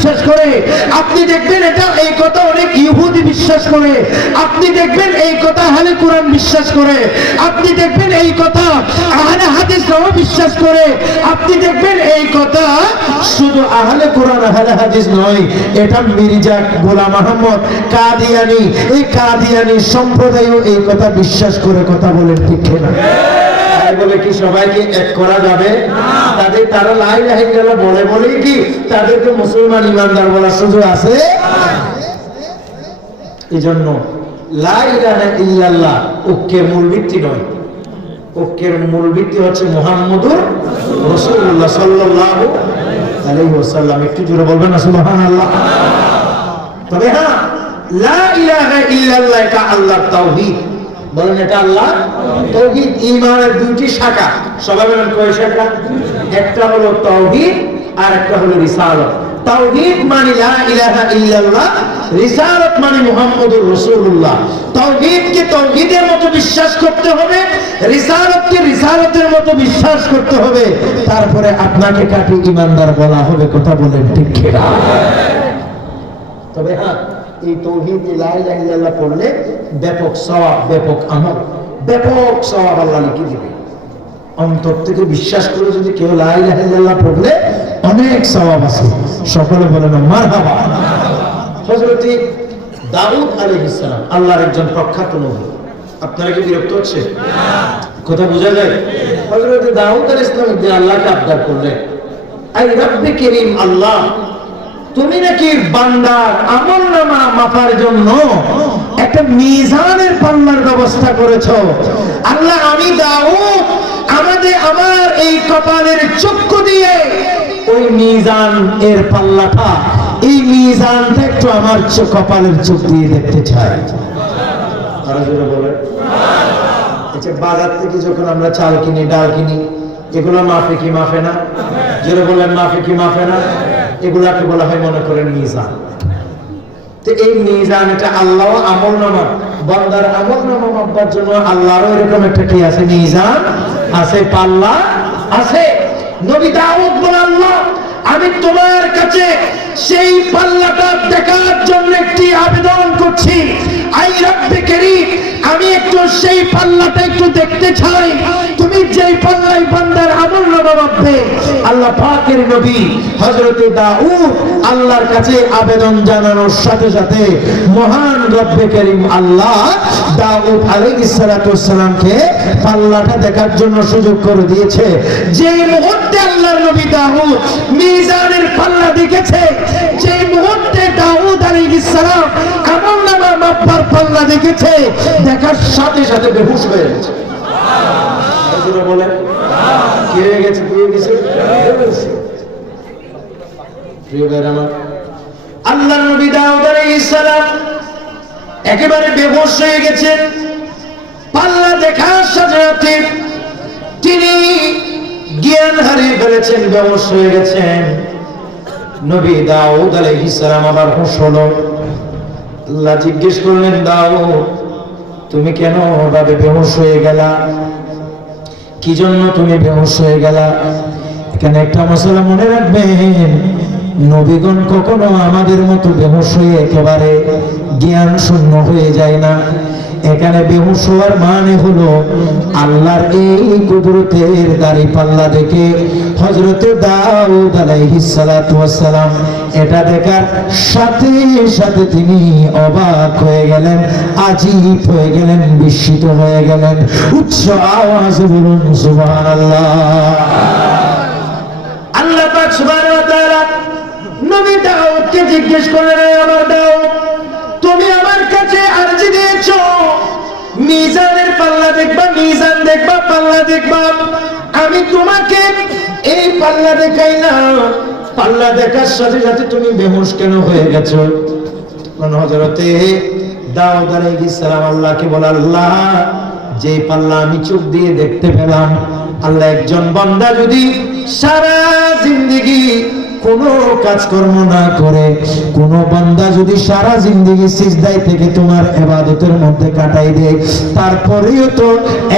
বিশ্বাস করে। আপনি দেখবেন এটা, এই কথা অনেক ইহুদি বিশ্বাস করে। আপনি দেখবেন এই কথা হালে কোরআন বিশ্বাস করে। আপনি দেখবেন এই কথা আহলে হাদিস বিশ্বাস করে। আপনি দেখবেন এই কথা শুধু আহলে কোরআন, আহলে হাদিস নয়, এটা মির্জা গোলাম আহমদ কাদিয়ানি। এই কাদিয়ানি সম্প্রদায়ও এই কথা বিশ্বাস করে কথা বলেন ঠিক না বলে কি সবাইকে এক করা যাবে? তাদের তারা লাই গেল বলে বলেই কি? মুসলমান ইমানদার বলার সুযোগ আছে? এই জন্য ইল্লাল্লাহ মূল ভিত্তি নয়। মূল ভিত্তি হচ্ছে মুহাম্মদুর রাসূলুল্লাহ সাল্লাল্লাহু আলাইহি ওয়াসাল্লাম। একটু জোরে বলবেন না, সুবহানাল্লাহ? তবে হ্যাঁ লা ইলাহা ইল্লাল্লাহ তাওহীদ। বলেন এটা আল্লাহ? তৌহিদ ইমানের দুইটি শাখা। সবাই বলেন, কয় শাখা? একটা হলো তৌহিদ, আর একটা হলো রিসালত। তাওহীদ মানে লা ইলাহা ইল্লাল্লাহ, রিসালত মানে মুহাম্মদুর রাসূলুল্লাহ। তাওহীদের মতো বিশ্বাস করতে হবে, রিসালতকে রিসালতের মতো বিশ্বাস করতে হবে। তারপরে আপনাকে কাটি ইমানদার বলা হবে, কথা বলেন ঠিক কিনা? তবে হ্যাঁ এই তৌহিদ লা ইলাহা ইল্লাল্লাহ পড়লে ব্যাপক সওয়াব, ব্যাপক আমল, ব্যাপক সওয়াব আল্লাহ লিখে দিবে। অন্তর থেকে বিশ্বাস করে যদি কেউ লা ইলাহা ইল্লাল্লাহ পড়লে অনেক সওয়াব আছে। সকলে বলেন, মারহাবা। হযরত দাউদ আলাইহিস সালাম, আল্লাহর একজন প্রখ্যাত নবী। আপনারা কি বিরক্ত হচ্ছে কথা বোঝা যায়? হযরত দাউদ আলাইহিস সালাম আল্লাহকে আবদার করলেন, আই রব্বে করিম আল্লাহ। তুমি নাকি বান্দার আমল নামা মাপার জন্য একটা মিজানের পাল্লার ব্যবস্থা করেছ। আল্লাহ, আমি দাউদ, আমাদের আমার এই কপালের চক্ষু দিয়ে ওই মিজান এর পাল্লাটা, এই মিজানটা একটু আমার কপালের চোখ দিয়ে দেখতে চাই। আচ্ছা বাজার থেকে যখন আমরা চাল কিনি, ডাল কিনি, এগুলো মাফে কি মাফে না? যেটা বললেন মাফে কি মাফে না? এগুলাকে বলা হয় মনে করেন মিজান। তো এই মিজান এটা আল্লাহ আমল নামা বন্দার আমল নামা মাপবার জন্য আল্লাহরও এরকম একটা কি আছে? মিজান আছে, পাল্লা আছে। নবী দাউদ বলে, আল্লাহ, আমি তোমার কাছে সেই পাল্লাটা দেখার জন্য একটি আবেদন করছি। আই রব্বে করিম, আমি একটু সেই পাল্লাটা একটু দেখতে চাই। তুমি যেই পাল্লাই বান্দার আমল মাপবে, আল্লাহ পাকের নবী হযরতে দাউদ আল্লাহর কাছে আবেদন জানানোর সাথে সাথে মহান রব্বে করিম আল্লাহ দাউদ আলাইহিস সালাতু ওয়াসসালামকে পাল্লাটা দেখার জন্য সুযোগ করে দিয়েছে। যে মুহূর্তে আল্লাহর নবী দাউদ মিজানের পাল্লা দেখেছে যে মুহূর্তে দাউদ আলাইহিস সালাম আমল নামা পাল্লা দেখেছে, দেখার সাথে সাথে বেহুশ হয়ে গেছে। একেবারে হয়ে গেছেন পাল্লা দেখার সাথে সাথে তিনি জ্ঞান হারিয়ে ফেলেছেন, বেহুশ হয়ে গেছেন। নবী দাউদ আলাইহিস সালাম আবার হুঁশ হলো আল্লাহ জিজ্ঞেস করলেন, দাউদ, তুমি কেন ভাবে বেহুশ হয়ে গেলা? কি জন্য তুমি বেহুশ হয়ে গেলা? এখানে একটা মশলা মনে রাখবেন, নবীগণ কখনো আমাদের মতো বেহুশ হয়ে একেবারে জ্ঞান শূন্য হয়ে যায় না। এখানে বেহুশ হওয়ার মানে হলো আল্লাহর এই কুদরতের দাড়ি পাল্লা দেখে হজরতে দাউদ আলাইহিস সালাতু ওয়াসসালাম এটা দেখার সাথে সাথে তিনি অবাক হয়ে গেলেন, আজীব হয়ে গেলেন, বিস্মিত হয়ে গেলেন। উচ্চ আওয়াজ বলুন, সুবহানাল্লাহ। আল্লাহ পাক সুবহানাহু ওয়া তাআলা নবী দাউদকে জিজ্ঞেস করলেন "এ আমার দাউদ মিজানের পাল্লা দেখবা, মিজান দেখবা, পাল্লা দেখবা। আমি তোমাকে এই পাল্লা দেখাই না পাল্লা দেখার সাথে সাথে তুমি বেহুশ কেন হয়ে গেছো? কোন হজরতে দাউদ আলাইহিস সালাম আল্লাহকে বলে, আল্লাহ, যে পাল্লা আমি চোখ দিয়ে দেখতে পেলাম, আল্লাহ একজন বান্দা যদি সারা জিন্দগি কোনো কাজকর্ম না করে, কোন বান্দা যদি সারা জিন্দগি সিজদায় থেকে তোমার এবাদতের মধ্যে কাটাই দেয়, তারপরেও তো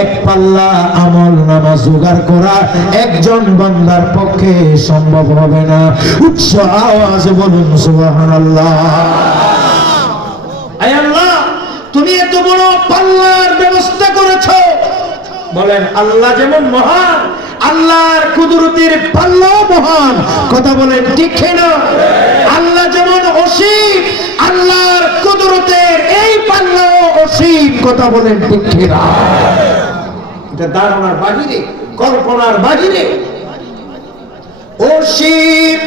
এক পাল্লা আমল নামা জোগাড় করা একজন বান্দার পক্ষে সম্ভব হবে না। উচ্চ আওয়াজ বলুন, সুবহানাল্লাহ। আল্লাহ, তুমি এত বড় পাল্লার ব্যবস্থা করেছ। বলেন, আল্লাহ যেমন মহান, আল্লাহর কুদরতির পাল্লাও মহান। কথা বলেন, ঠিক না আল্লাহ যেমন অসীম, আল্লাহর কুদরতের এই পাল্লাও অসীম। কথা বলেন, ঠিক না এটা ধারণার বাহিরে, কল্পনার বাহিরে। অসীম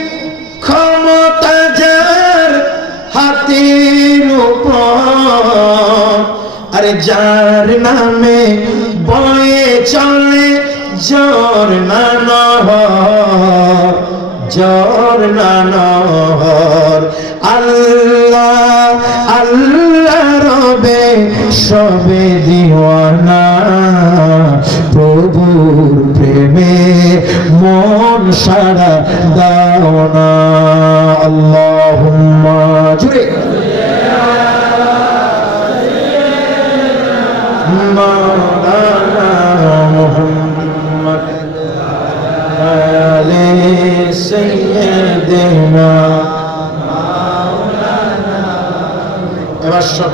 ক্ষমতা যার হাতের উপর, আরে যার নামে চলে জোর না নহর জোর না নহর আল্লাহ আল্লাহ রবে সবে দিওয়ানা, প্রভুর প্রেমে মন সারা দাও না আল্লাহুম্মা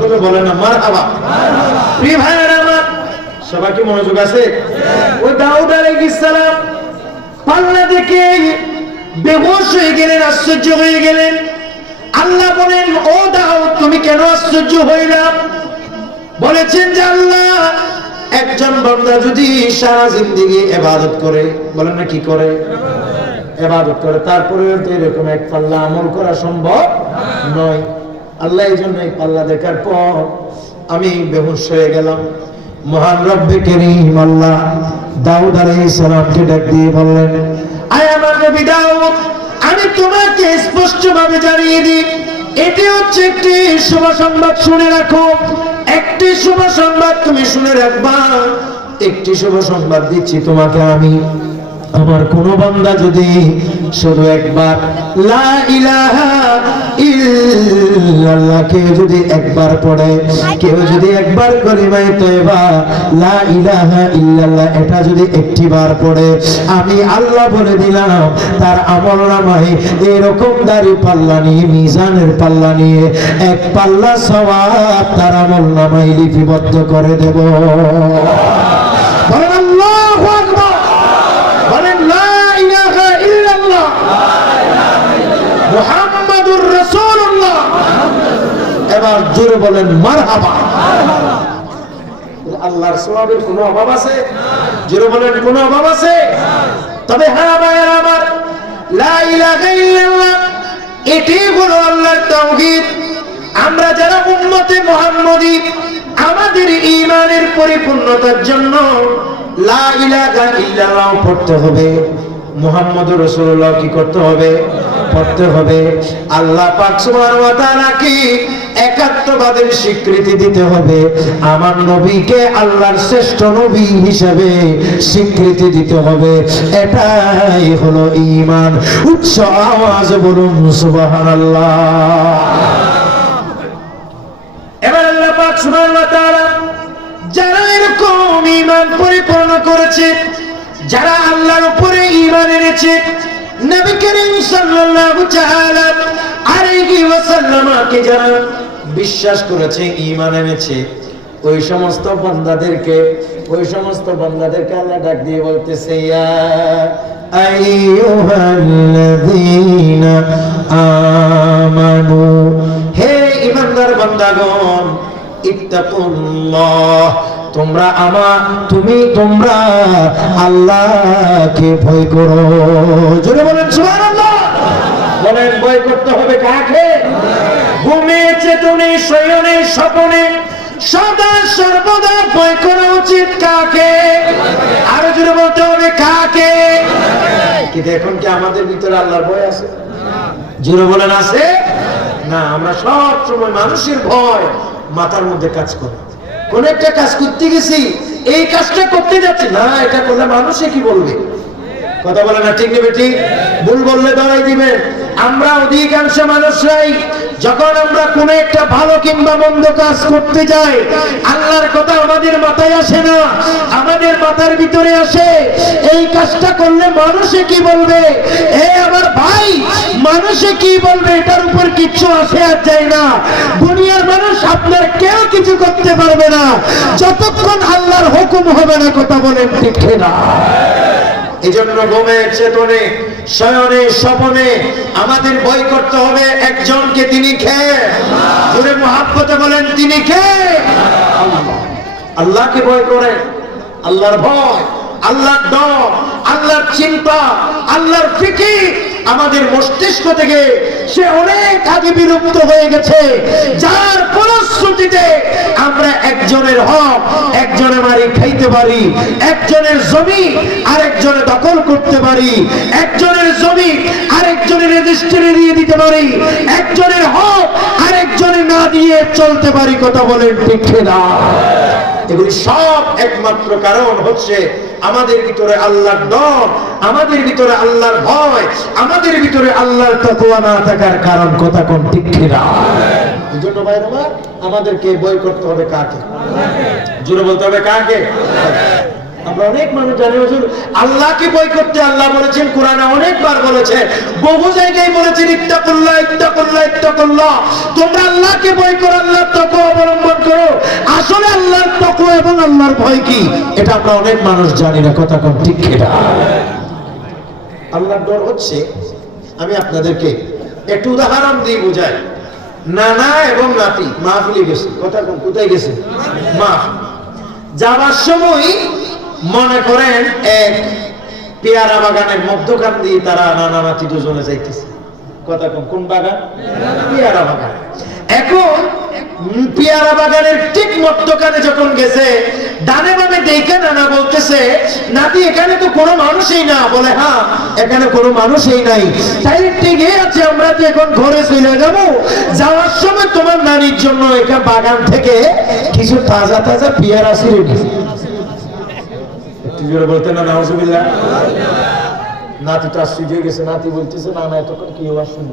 এবার সকলে বলে না আমার, সবাই কি মনোযোগ আছে? ওই দাউদ আলাইহিস সালাম পাল্লা দেখে বেহুশ হয়ে গেলেন, আশ্চর্য হয়ে গেলেন। আল্লাহ বলেন, ও দাউদ, তুমি কেন আশ্চর্য বলেছেন যে আল্লাহ, একজন বান্দা যদি সারা জিন্দিগি এবাদত করে, বলেন না কি করে? এবাদত করে তারপরে এরকম এক পাল্লা আমল করা সম্ভব নয়। আল্লাহ এই জন্য পাল্লা দেখার পর আমি বেহুশ হয়ে গেলাম। মহান রব্বে করিম আল্লাহ দাউদ আলাইহিস সালামকে ডাক দিয়ে বললেন, আয় আমার নবী দাউদ, আমি তোমাকে স্পষ্ট ভাবে জানিয়ে দিই, এটি হচ্ছে একটি শুভ সংবাদ শুনে রাখো। একটি শুভ সংবাদ তুমি শুনে রাখবা, একটি শুভ সংবাদ দিচ্ছি তোমাকে আমি। আমার কোন বান্দা যদি শুধু একবার যদি একবার পড়ে, কেউ যদি একবার এটা যদি একটি বার পড়ে, আমি আল্লাহ বলে দিলাম, তার আমল নামায় এরকম দাড়ি পাল্লা নিয়ে, মিজানের পাল্লা নিয়ে, এক পাল্লা সওয়াব তার আমল নামায় লিপিবদ্ধ করে দেব আল্লাহু আকবার বলেন লা ইলাহা ইল্লাল্লাহ মুহাম্মাদুর রাসূলুল্লাহ জোরে বলেন, মারহাবা। আল্লাহর সওয়াবের কোনো অভাব আছে? জোরে বলেন কোনো অভাব আছে? তবে হ্যাঁ ভাইয়ের আমার এটি হলো আল্লাহর তাওহীদ আমরা যারা উম্মতে মুহাম্মদী, আমাদের ঈমানের পরিপূর্ণতার জন্য লা ইলাহা ইল্লাল্লাহ পড়তে হবে। কি করতে হবে? পড়তে হবে। আল্লাহ পাক সুবহানাহু ওয়া তাআলা কি একাত্মবাদের স্বীকৃতি দিতে হবে। আমার নবীকে আল্লাহর শ্রেষ্ঠ নবী হিসেবে স্বীকৃতি দিতে হবে। এটাই হলো ঈমান। উচ্চ আওয়াজ বলুন তাআলা যারা এরকম ঈমান পরিপূর্ণ করেছে, যারা আল্লাহর উপরে ইমান এনেছে, নবী করিম সাল্লাল্লাহু তাআলা আলাইহি ওয়াসাল্লামকে যারা বিশ্বাস করেছে, ঈমান এনেছে। ওই সমস্ত বান্দাদেরকে, ওই সমস্ত বান্দাদেরকে আল্লাহ ডাক দিয়ে বলতেছে আমানু। হে বান্দাগণ, ইত্তাকুল্লাহ, তোমরা আমার, তুমি তোমরা আল্লাহকে ভয় করো। জোরে বলেন, সুবহানাল্লাহ। বলেন, ভয় করতে হবে কাকে? চেতনে, শয়নে, স্বপনে, সদা সর্বদা ভয় করা উচিত কাকে? আরও জোরে বলতে হবে, কাকে? কিন্তু এখন কি আমাদের ভিতরে আল্লাহর ভয় আছে? জোরে বলেন, আছে? না, আমরা সব সময় মানুষের ভয় মাথার মধ্যে কাজ করে। কোন একটা কাজ করতে গেছি, এই কাজটা করতে যাচ্ছি। না, এটা করলে মানুষে কি বলবে? কথা বলে না, ঠিক নেবে, ঠিক? ভুল বললে ধরাই দিবেন আমরা অধিকাংশ মানুষরাই যখন আমরা কোন একটা ভালো কিংবা মন্দ কাজ করতে যাই, আল্লাহর কথা আমাদের মাথায় আসে না, আমাদের মাথার ভিতরে আসে, এই কাজটা করলে মানুষে কি বলবে? এ আমার ভাই, মানুষে কি বলবে? এটার উপর কিচ্ছু আসে আর যায় না। দুনিয়ার মানুষ আপনার কেউ কিছু করতে পারবে না। যতক্ষণ আল্লাহর হুকুম হবে না, কথা বলেন ঠিক না এই জন্য ঘুমে চেতনে শয়নে স্বপনে আমাদের বই করতে হবে একজনকে তিনি খেয়ে মহাপতে বলেন, তিনি খেয়ে আল্লাহকে ভয় করেন আল্লাহর ভয়, আল্লাহর ডর, আল্লাহর চিন্তা, আল্লাহর ফিকির আমাদের মস্তিষ্ক থেকে সে অনেক আগে বিলুপ্ত হয়ে গেছে। যার ফলশ্রুতিতে আমরা একজনের হক একজনে মারি খাইতে পারি, একজনের জমি আরেকজনে দখল করতে পারি, একজনের জমি আরেকজনের রেজিস্ট্রি দিয়ে দিতে পারি, একজনের হক আরেকজনে না দিয়ে চলতে পারি, কথা বলেন ঠিক না এগুলি সব একমাত্র কারণ হচ্ছে আমাদের ভিতরে আল্লাহর ডর আমাদের ভিতরে আল্লাহর ভয় আমাদের ভিতরে আল্লাহর তকোয়া না থাকার কারণ কথা কোন ঠিক এইজন্য এই জন্য আমার, আমাদেরকে বই করতে হবে কাকে? জোরে বলতে হবে কাকে? আমরা অনেক মানুষ জানি বই করতে আল্লাহ বলেছেন অনেকবার বলেছে, বহু জায়গায় বলেছেন তোমরা বই আসলে এবং আল্লাহর ভয় কি? এটা আমরা অনেক মানুষ না, কথা কোন ঠিক আল্লাহর ডর হচ্ছে, আমি আপনাদেরকে একটু উদাহরণ দিয়ে বুঝাই। নানা এবং নাতি, মাহফিলে গেছে, কথা কোথায় গেছে? মাহফিল। যাবার সময় মনে করেন এক পেয়ারা বাগানের মধ্যখান দিয়ে তারা নানা নাতি দুজনে যাইতেছে। কথা কোন কোন বাগান? পেয়ারা বাগান। এখন পেয়ারা বাগানের ঠিক মধ্যখানে যখন গেছে, ডানে বামে দেখে নানা বলতেছে, নাতি, এখানে তো কোনো মানুষই না। বলে হ্যাঁ এখানে কোনো মানুষই নাই। তাই ঠিক আছে, আমরা তো এখন ঘরে চলে যাব, যাওয়ার সময় তোমার নানির জন্য এখানে বাগান থেকে কিছু তাজা তাজা পেয়ারা একটু জোরে বলতে না, নাউজুবিল্লাহ। নাতি তো আশ্চর্য হয়ে গেছে, নাতি বলতেছে, না না, এতক্ষণ কি ওয়াজ শুনব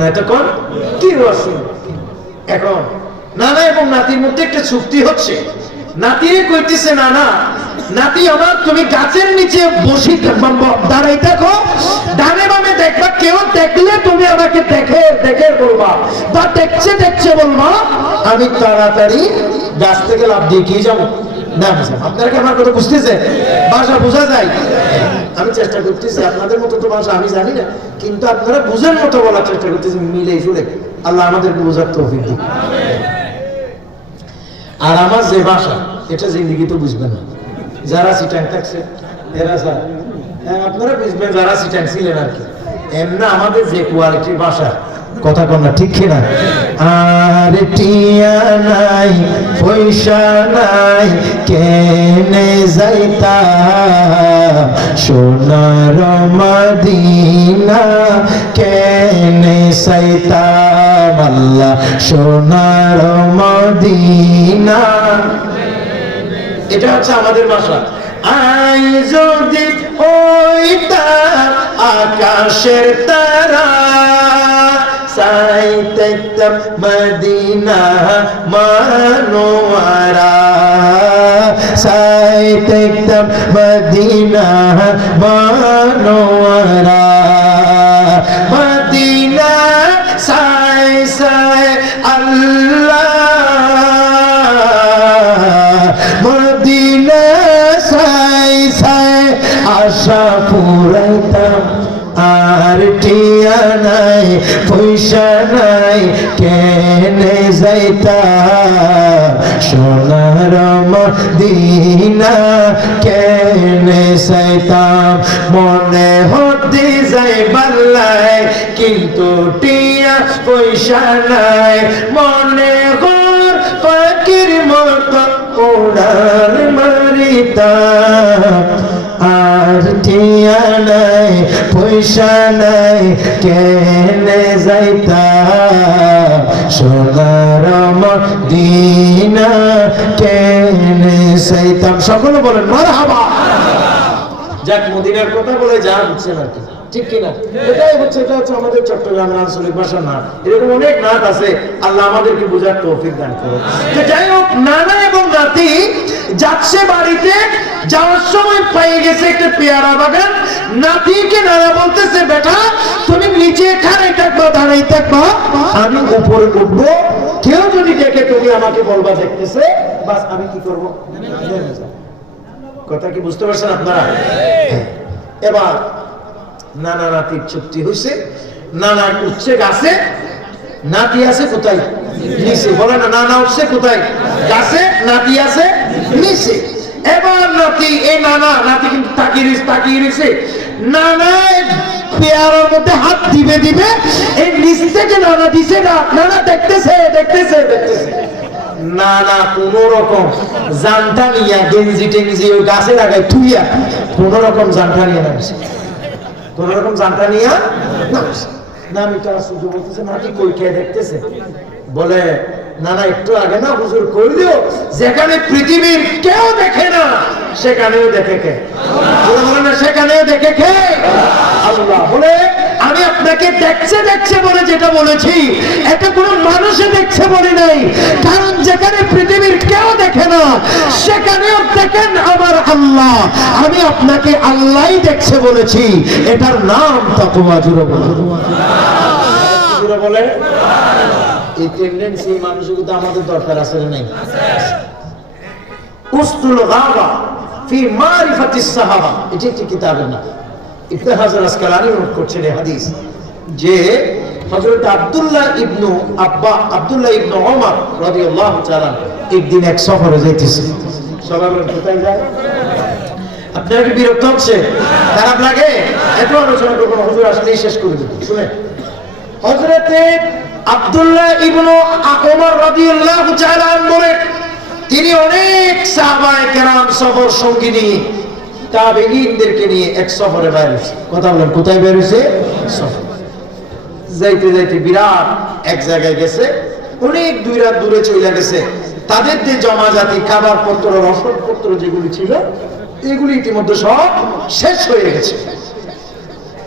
না এতক্ষণ কি ওয়াজ শুনব এখন, নানা এবং নাতির মধ্যে একটা চুক্তি হচ্ছে। নাতিরে কইতেছে নানা নাতি আমার, তুমি গাছের নিচে বসি দাঁড়াই দেখো, ডানে বামে দেখবা, কেউ দেখলে তুমি আমাকে দেখে দেখে বলবা, বা দেখছে দেখছে বলবা, আমি তাড়াতাড়ি গাছ থেকে লাভ দিয়ে কি যাব? আপনারা বুঝতেছে? ভাষা বোঝা যায়? আমি চেষ্টা করতেছি, আপনাদের মতো তো ভাষা আমি জানি না, কিন্তু আপনারা বুঝের মতো বলার চেষ্টা করতেছি, মিলে শুনে আল্লাহ আমাদের বোঝার আর আমার যে ভাষা, এটা জিন্দিগি তো বুঝবেন না। যারা সিটাং থাকছে, এরা স্যার আপনারা বুঝবেন, যারা সিটাং ছিলেন আর কি। এমনি আমাদের যে কোয়ালিটির ভাষা কথা কন না, ঠিক কিনা? আর টিয়া নাই, পয়সা নাই, কেনে যাইতা? সোনার মদিনা কেনে সাইতাম আল্লাহ সোনার মদিনা। এটা হচ্ছে আমাদের ভাষা আই যদি ওইতাম আকাশের তারা সাইতাম মদিনা মানোয়ারা সাইতাম মদিনা মানোয়ারা নাই কেনে যাইতা? সোনার মদিনা কেনে যাইতাম মনে হতে যাই বাল্লাই কিন্তু টিয়া পয়সা নাই। মনে হর পাখির মতো উড়ান মারিতাম আর টিয়া নাই। পয়সা কেনে যাইতা। সোনার দিনা কেনে সাইতাম সকলে বলেন, মারহাবা। যাক, মদিনার কথা বলে যা হচ্ছে কি ঠিক কিনা? এটাই হচ্ছে, এটা হচ্ছে আমাদের আঞ্চলিক নাট এরকম অনেক নাট আছে, আল্লাহ আমাদেরকে বোঝার তৌফিক দান করো তো যাই হোক, নানা এবং নাতি যাচ্ছে বাড়িতে, যাওয়ার সময় গেছে একটা পেয়ারা বাগান। নাতিকে নানা বলতেছে, বেটা, তুমি নিচে এখানে দাঁড়াই আমি উপরে উঠবো। কেউ যদি দেখে, তুমি আমাকে বলবা, দেখতেছে, বাস আমি কি করব? কথা কি বুঝতে পারছেন আপনারা? এবার নানা নাতির চুক্তি হয়েছে নানা উঠছে গাছে নাতি আছে কোথায়? নিচে। বলে না, নানা উঠছে কোথায়? গাছে, নাতি আছে নিচে। এবার নাতি এই নানা, নাতি কিন্তু তাকিয়ে তাকিয়ে পেয়ারার মধ্যে হাত দিবে এই দিছে না দেখতেছে দেখতেছে দেখতেছে। না না কোন রকম জানটা নিয়া গেঞ্জি টেঞ্জি ওই গাছে লাগাই থুইয়া কোন রকম জানটা নিয়ে নামছে কোন রকম জানটা নিয়ে নামছে না আমি তারা সুযোগ বলতেছে নাকি কই খেয়ে দেখতেছে? বলে, না না, একটু আগে না হুজুর কই দিও, যেখানে পৃথিবীর কেউ দেখে না, সেখানেও দেখে কে? সেখানেও দেখে কে? আল্লাহ বলে আমি আপনাকে দেখছে দেখছে বলে যেটা বলেছি এটা কোনো মানুষে দেখছে বলে নাই। কারণ যেখানে পৃথিবীর কেউ দেখে না, সেখানেও দেখেন আমার আল্লাহ। আমি আপনাকে আল্লাহই দেখছে বলেছি। এটার নাম তাকুয়া জুড়ে বলে এই টেন্ডেন্সি মানসিকতা আমাদের দরকার আছে নাই? উস্তুল ফি মারিফাতিস সাহাবা। এটি একটি কিতাবের নাম। ইবনে হাজার করছেন হাদিস, যে হযরত আব্দুল্লাহ ইবনু আব্বা, আব্দুল্লাহ ইবনু ওমর রাদিয়াল্লাহু তাআলা একদিন এক সফরে যাইতেছে। সবাই বলেন, কোথায় যায়? আপনার কি বিরক্ত হচ্ছে খারাপ লাগে? এত আলোচনা করব হুজুর আসলেই শেষ শুনে হজরতে আব্দুল্লাহ ইবনু ওমর রাদিয়াল্লাহু তাআলা বলে তিনি অনেক সাহাবায়ে কেরাম সফর সঙ্গী নিয়ে তাবেঈনদেরকে নিয়ে এক সফরে বের হয়েছে। কথা বলেন, কোথায় বের হয়েছে? সফর। যাইতে যাইতে বিরাট এক জায়গায় গেছে, অনেক দুই রাত দূরে চলে গেছে। তাদের যে জমা জাতি খাবার পত্র রসদ পত্র যেগুলি ছিল, এগুলি ইতিমধ্যে সব শেষ হয়ে গেছে।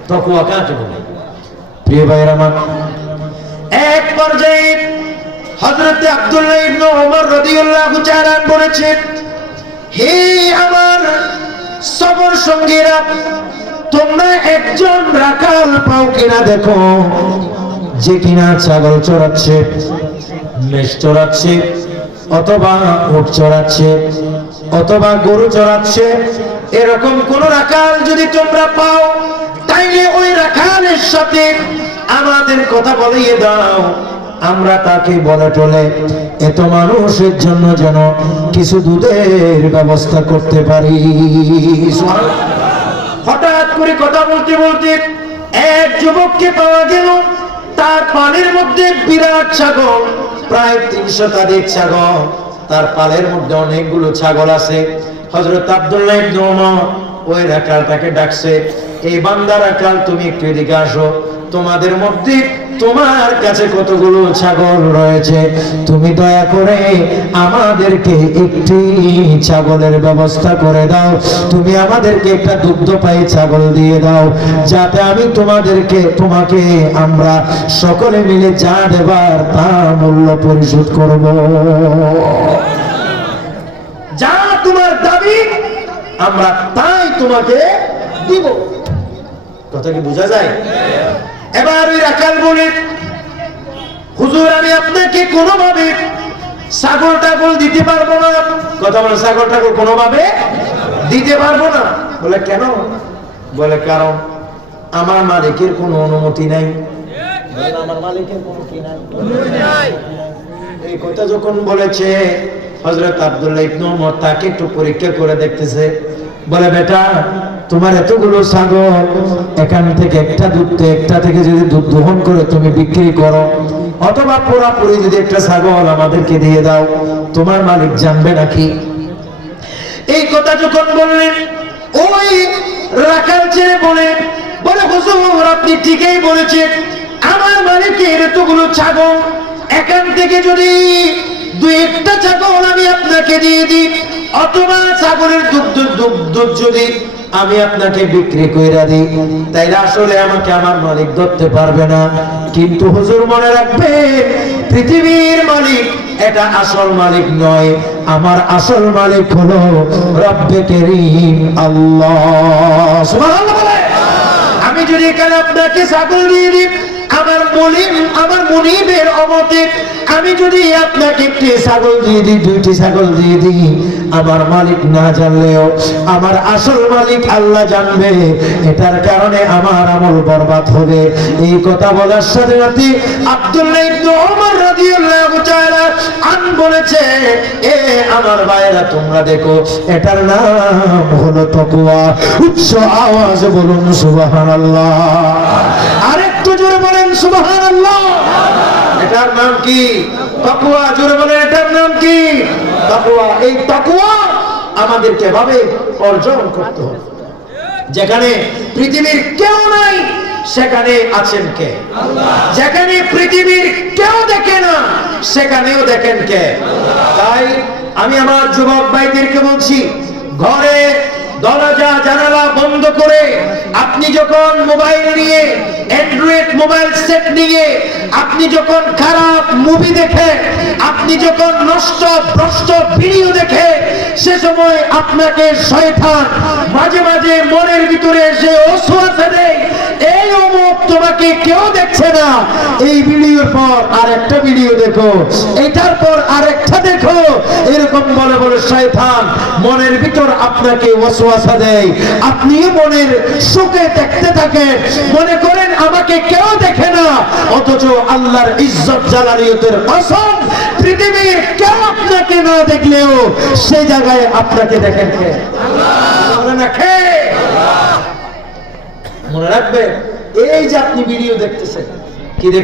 তকুয়া কাকে বলে প্রিয় ভাইয়ের আমার, এক পর্যায়ে হযরতে আব্দুল্লাহ ইবনে ওমর রাদিয়াল্লাহু তাআলা বলেছেন, হে আমার সবর সঙ্গীরা, তোমরা একজন রাখাল পাও কিনা দেখো। যে কিনা ছাগল চড়াচ্ছে, মেষ চড়াচ্ছে, অথবা উট চড়াচ্ছে, অথবা গরু চড়াচ্ছে, এরকম কোন রাখাল যদি তোমরা পাও, তাইলে ওই রাখালের সাথে আমাদের কথা বলিয়ে দাও। আমরা তাকে বলে টলে, এত মানুষের জন্য যেন কিছু দুধের ব্যবস্থা করতে পারি। হঠাৎ করে কথা বলতে বলতে এক যুবককে পাওয়া গেল, তার পালের মধ্যে বিরাট ছাগল, প্রায় তিনশো তারিখ ছাগল। তার পালের মধ্যে অনেকগুলো ছাগল আছে। হজরত আব্দুল্লাহ ইবনে ওই রাখালটাকে ডাকছে, এই বান্দা রাখাল তুমি একটু এদিকে আসো। তোমাদের মধ্যে তোমার কাছে কতগুলো ছাগল রয়েছে? তুমি দয়া করে আমাদেরকে একটি ছাগলের ব্যবস্থা করে দাও। তুমি আমাদেরকে একটা দুগ্ধ পাই ছাগল দিয়ে দাও, যাতে আমি তোমাদেরকে, তোমাকে আমরা সকলে মিলে যা দেবার তা মূল্য পরিশোধ করব। যা তোমার দাবি, আমরা তাই তোমাকে দিব। কথা কি বোঝা যায়? এবার ওই রাখাল বলে, হুজুর, আমি আপনাকে কোনোভাবে সাগর টাগল দিতে পারব না। কথা বলে, ছাগল টাগল কোনোভাবে দিতে পারব না? বলে, কেন? বলে, কারণ আমার মালিকের কোনো অনুমতি নাই। আমার মালিকের কোনো কি নাই? এই কথা যখন বলেছে হজরত আব্দুল্লাহ ইবনে তাকে একটু পরীক্ষা করে দেখতেছে। বলে, বেটা তোমার এতগুলো ছাগল, এখান থেকে একটা দুধ একটা থেকে যদি দুধ দহন করে তুমি বিক্রি করো, অথবা পুরাপুরি যদি একটা ছাগল আমাদেরকে দিয়ে দাও, তোমার মালিক জানবে নাকি? এই কথা যখন বললেন, ওই রাখাল ছেড়ে বলে বলে, হুজুর, আপনি ঠিকই বলেছেন, আমার মালিকের এতগুলো ছাগল, এখান থেকে যদি দুই একটা ছাগল আমি আপনাকে দিয়ে দিই, অথবা ছাগলের দুগ্ধ দুগ্ধ যদি আমি আপনাকে বিক্রি কইরা দিই। তাইলে আসলে আমাকে আমার মালিক ধরতে পারবে না। কিন্তু হুজুর মনে রাখবে, পৃথিবীর মালিক এটা আসল মালিক নয়। আমার আসল মালিক হলো রব্বে করিম, আল্লাহ। আমি যদি এখানে আপনাকে ছাগল দিয়ে দিই আমার মলিম আমার মনিবের অমতে। আমি যদি আপনাকে একটি ছাগল দিয়ে দিই, দুইটি ছাগল দিয়ে দিই, আমার মালিক না জানলেও আমার আসল মালিক আল্লাহ জানবে। এটার কারণে আমার আমল বরবাদ হবে। এই কথা বলার সাথে সাথে আব্দুল্লাহ ইবনে ওমর রাদিয়াল্লাহু তাআলা আন বলেছে, এ আমার ভাইরা তোমরা দেখো, এটার নাম হলো তাকওয়া। উচ্চ আওয়াজে বলুন, সুবহানাল্লাহ। জোরে বলেন এটার নাম কি? জোরে বলেন, এটার নাম কি? এই আমাদেরকে ভাবে অর্জন করতে হবে। যেখানে পৃথিবীর কেউ নাই, সেখানে আছেন কে? যেখানে পৃথিবীর কেউ দেখে না, সেখানেও দেখেন কে? তাই আমি আমার যুবক ভাইদেরকে বলছি, ঘরে দরজা, জানালা বন্ধ করে আপনি যখন মোবাইল নিয়ে অ্যান্ড্রয়েড মোবাইল সেট নিয়ে, আপনি যখন খারাপ মুভি দেখেন, আপনি যখন নষ্ট, ভ্রষ্ট ভিডিও সে সময় আপনাকে শয়তান মাঝে মাঝে মনের ভিতরে এসে অসুয়াশা দেয় এই অমুক তোমাকে কেউ দেখছে না। এই ভিডিওর পর আরেকটা ভিডিও দেখো, এটার পর আরেকটা দেখো। এরকম বলে বলে শয়তান মনের ভিতর আপনাকে ওয়াসওয়াসা দেয়। আপনিও মনের সুখে দেখতে থাকেন, মনে করেন আমাকে কেউ দেখে না। অথচ আল্লাহর ইজ্জত, জালালিয়তের কসম, পৃথিবীর কেউ আপনাকে না দেখলেও সেই জায়গায় আপনাকে দেখেন মনে রাখবেন এই যে আপনি ভিডিও দেখতেছেন কি দেখ